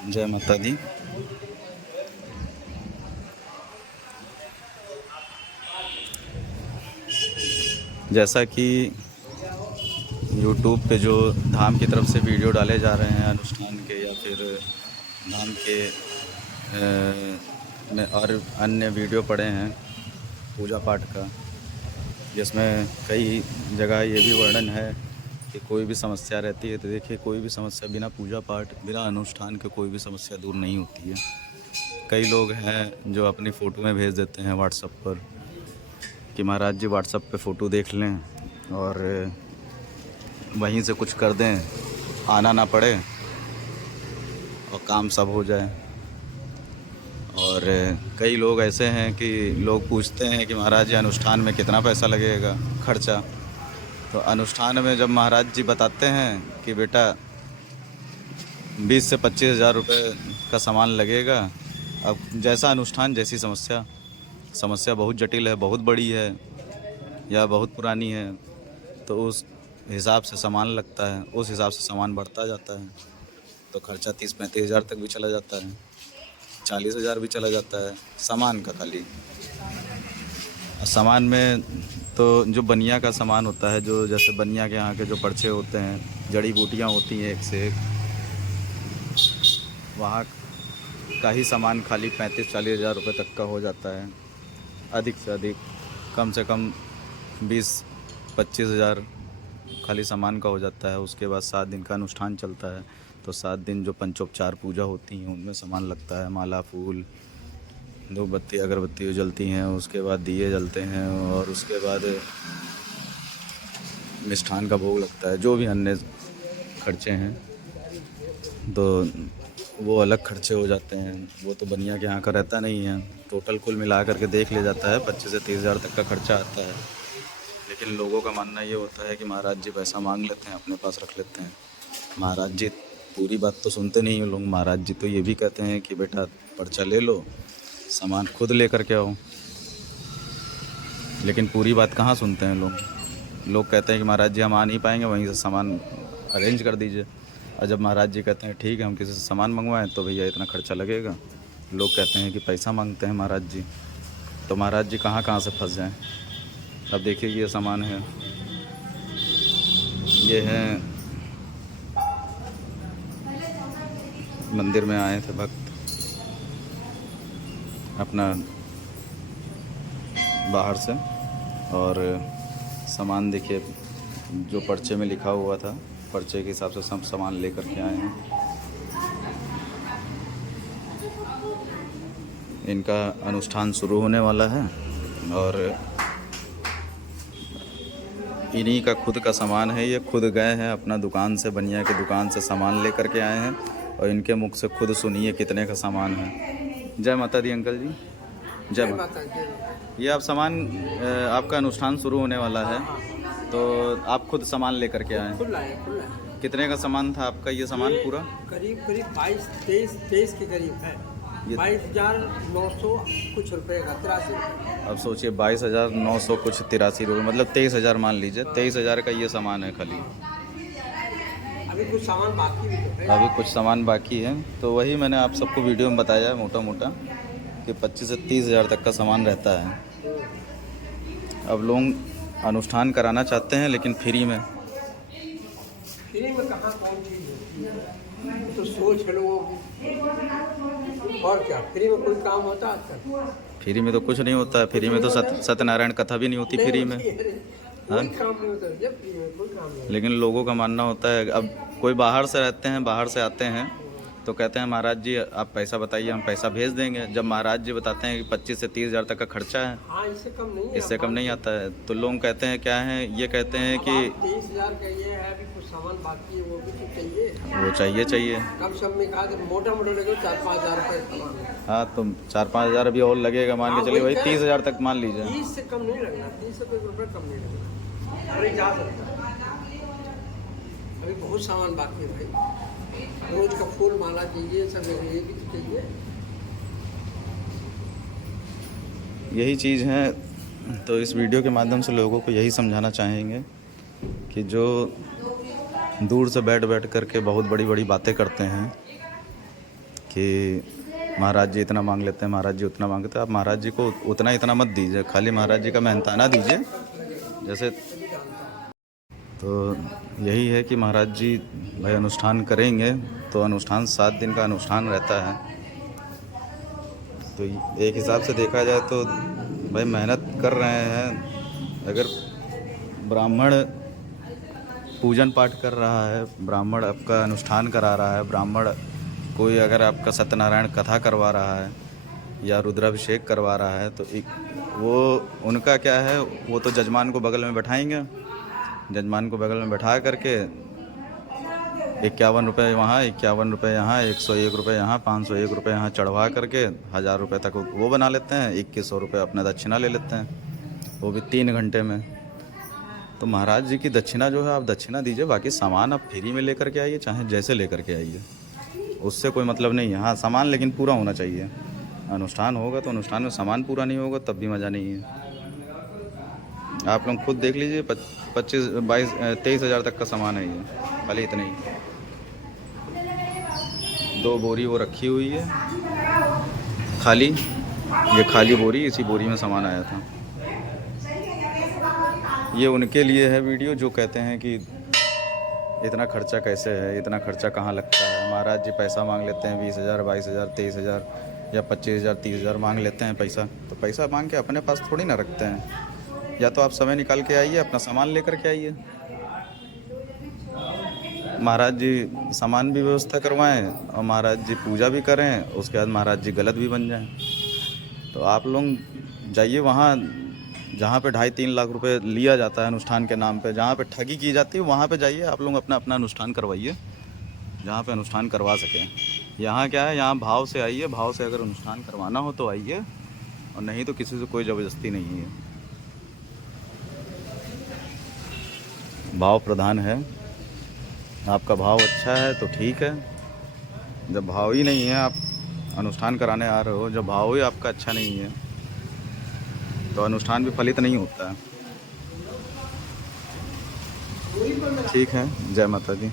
जय माता दी। जैसा कि यूट्यूब पे जो धाम की तरफ से वीडियो डाले जा रहे हैं अनुष्ठान के या फिर धाम के में और अन्य वीडियो पड़े हैं पूजा पाठ का, जिसमें कई जगह ये भी वर्णन है कि कोई भी समस्या रहती है तो देखिए कोई भी समस्या बिना पूजा पाठ बिना अनुष्ठान के कोई भी समस्या दूर नहीं होती है। कई लोग हैं जो अपनी फ़ोटो में भेज देते हैं व्हाट्सएप पर कि महाराज जी व्हाट्सएप पे फ़ोटो देख लें और वहीं से कुछ कर दें, आना ना पड़े और काम सब हो जाए। और कई लोग ऐसे हैं कि लोग पूछते हैं कि महाराज जी अनुष्ठान में कितना पैसा लगेगा खर्चा। तो अनुष्ठान में जब महाराज जी बताते हैं कि बेटा 20 से 25 हज़ार रुपये का सामान लगेगा, अब जैसा अनुष्ठान जैसी समस्या बहुत जटिल है, बहुत बड़ी है या बहुत पुरानी है तो उस हिसाब से सामान लगता है, उस हिसाब से सामान बढ़ता जाता है। तो खर्चा 30-35 हज़ार तक भी चला जाता है, 40 हज़ार भी चला जाता है सामान का खाली। सामान में तो जो बनिया का सामान होता है, जो जैसे बनिया के यहाँ के जो पर्चे होते हैं, जड़ी बूटियाँ होती हैं एक से एक, वहाँ का ही सामान खाली 35-40 हज़ार रुपये तक का हो जाता है। अधिक से अधिक कम से कम 20-25 हज़ार खाली सामान का हो जाता है। उसके बाद 7 दिन का अनुष्ठान चलता है तो 7 दिन जो पंचोपचार पूजा होती हैं उनमें सामान लगता है, माला, फूल, धूप बत्ती, अगरबत्ती जलती हैं, उसके बाद दिए जलते हैं और उसके बाद मिष्ठान का भोग लगता है। जो भी अन्य खर्चे हैं तो वो अलग खर्चे हो जाते हैं, वो तो बनिया के यहाँ का रहता नहीं है। टोटल कुल मिला करके देख लिया जाता है 25 से 30 हज़ार तक का खर्चा आता है। लेकिन लोगों का मानना ये होता है कि महाराज जी पैसा मांग लेते हैं, अपने पास रख लेते हैं। महाराज जी पूरी बात तो सुनते नहीं हैं लोग। महाराज जी तो ये भी कहते हैं कि बेटा पर्चा ले लो, सामान खुद ले करके आओ। लेकिन पूरी बात कहाँ सुनते हैं लोग। लोग कहते हैं कि महाराज जी हम आ नहीं पाएंगे, वहीं से सामान अरेंज कर दीजिए। और जब महाराज जी कहते हैं ठीक है हम किसी से सामान मंगवाएं तो भैया इतना खर्चा लगेगा, लोग कहते हैं कि पैसा मांगते हैं महाराज जी। तो महाराज जी कहाँ कहाँ से फंस जाएं। अब देखिए ये सामान है, ये है मंदिर में आए थे भक्त अपना बाहर से, और सामान देखिए जो पर्चे में लिखा हुआ था, पर्चे के हिसाब से सब सामान लेकर के आए हैं। इनका अनुष्ठान शुरू होने वाला है और इन्हीं का खुद का सामान है। ये खुद गए हैं अपना दुकान से, बनिया की दुकान से सामान लेकर के आए हैं और इनके मुख से खुद सुनिए कितने का सामान है। जय माता दी अंकल जी। जय माता दी। ये आप सामान आपका अनुष्ठान शुरू होने वाला है तो आप खुद सामान लेकर के आए हैं। कितने का सामान था आपका ये सामान पूरा? करीब 22-23 के करीब है। 22,900 कुछ रुपए का, 83। अब सोचिए 22,900 कुछ 83 रुपये, मतलब 23,000 मान लीजिए। 23,000 का ये सामान है खाली। अभी कुछ सामान बाकी भी तो है। अभी कुछ सामान बाकी है, तो वही मैंने आप सबको वीडियो में बताया मोटा मोटा कि 25 से 30 हज़ार तक का सामान रहता है। अब लोग अनुष्ठान कराना चाहते हैं लेकिन फ्री में कहाँ कौन चीज़ होती है, तो सोच लो। और क्या फ्री में कोई काम होता है? फ्री में तो कुछ नहीं होता है। फ्री में तो सत्यनारायण कथा भी नहीं होती फ्री में। हाँ, कोई काम नहीं होता जब फ्री में कोई काम नहीं। लेकिन लोगों का मानना होता है, अब कोई बाहर से रहते हैं, बाहर से आते हैं तो कहते हैं महाराज जी आप पैसा बताइए, हम पैसा भेज देंगे। जब महाराज जी बताते हैं कि 25 से 30 हज़ार तक का खर्चा है, हाँ, इससे कम नहीं है, इससे कम नहीं आता है, तो लोग कहते हैं क्या है, ये कहते हैं कि 23,000 का ये है, अभी कुछ सामान बाकी है वो भी तो चाहिए। वो चाहिए। कम सब में कहा मोटा लगे 4-5 हज़ार रुपये सामान। हाँ, तो 4-5 हज़ार अभी और लगेगा, मान के चलिए वही 30 हज़ार तक मान लीजिए। 30 से कम नहीं लगना, 30 रुपये कम नहीं लगना, अरे जा सकता। अभी बहुत सामान बाकी है भाई, रोज का फूल माला चाहिए, सब ये भी तो चाहिए। यही चीज़ है। तो इस वीडियो के माध्यम से लोगों को यही समझाना चाहेंगे कि जो दूर से बैठ करके बहुत बड़ी बातें करते हैं कि महाराज जी इतना मांग लेते हैं, महाराज जी उतना मांगते हैं। आप महाराज जी को उतना इतना मत दीजिए, खाली महाराज जी का मेहनताना दीजिए। जैसे तो यही है कि महाराज जी भाई अनुष्ठान करेंगे तो अनुष्ठान 7 दिन का अनुष्ठान रहता है। तो एक हिसाब से देखा जाए तो भाई मेहनत कर रहे हैं। अगर ब्राह्मण पूजन पाठ कर रहा है, ब्राह्मण आपका अनुष्ठान करा रहा है, ब्राह्मण कोई अगर आपका सत्यनारायण कथा करवा रहा है या रुद्राभिषेक करवा रहा है, तो वो उनका क्या है, वो तो जजमान को बगल में बैठाएंगे, जजमान को बगल में बैठा करके 51 रुपये वहाँ, 51 रुपये यहाँ, 101 रुपये यहाँ, 501 रुपये यहाँ चढ़वा करके 1000 रुपये तक वो बना लेते हैं। 2100 रुपये अपना दक्षिणा ले लेते हैं, वो भी 3 घंटे में। तो महाराज जी की दक्षिणा जो है आप दक्षिणा दीजिए, बाकी सामान आप फ्री में लेकर के आइए, चाहे जैसे लेकर के आइए, उससे कोई मतलब नहीं है। हाँ, सामान लेकिन पूरा होना चाहिए। अनुष्ठान होगा तो अनुष्ठान में सामान पूरा नहीं होगा तब भी मज़ा नहीं है। आप लोग खुद देख लीजिए, 23 हज़ार तक का सामान है ये, खाली इतना ही। 2 बोरी वो रखी हुई है खाली, ये खाली बोरी, इसी बोरी में सामान आया था। ये उनके लिए है वीडियो जो कहते हैं कि इतना खर्चा कैसे है, इतना खर्चा कहाँ लगता है। महाराज जी पैसा मांग लेते हैं 20,000, 22,000, 23,000 या 25,000, 30,000 मांग लेते हैं पैसा। तो पैसा मांग के अपने पास थोड़ी ना रखते हैं। या तो आप समय निकाल के आइए, अपना सामान लेकर के आइए। महाराज जी सामान भी व्यवस्था करवाएं और महाराज जी पूजा भी करें, उसके बाद महाराज जी गलत भी बन जाएं। तो आप लोग जाइए वहाँ जहाँ पे 2.5-3 लाख रुपए लिया जाता है अनुष्ठान के नाम पे, जहाँ पे ठगी की जाती है, वहाँ पे जाइए आप लोग, अपना अपना अनुष्ठान करवाइए जहाँ पे अनुष्ठान करवा सकें। यहाँ क्या है, यहाँ भाव से आइए, भाव से अगर अनुष्ठान करवाना हो तो आइए, और नहीं तो किसी से कोई ज़बरदस्ती नहीं है। भाव प्रधान है। आपका भाव अच्छा है तो ठीक है, जब भाव ही नहीं है, आप अनुष्ठान कराने आ रहे हो, जब भाव ही आपका अच्छा नहीं है तो अनुष्ठान भी फलित नहीं होता है। ठीक है, जय माता दी।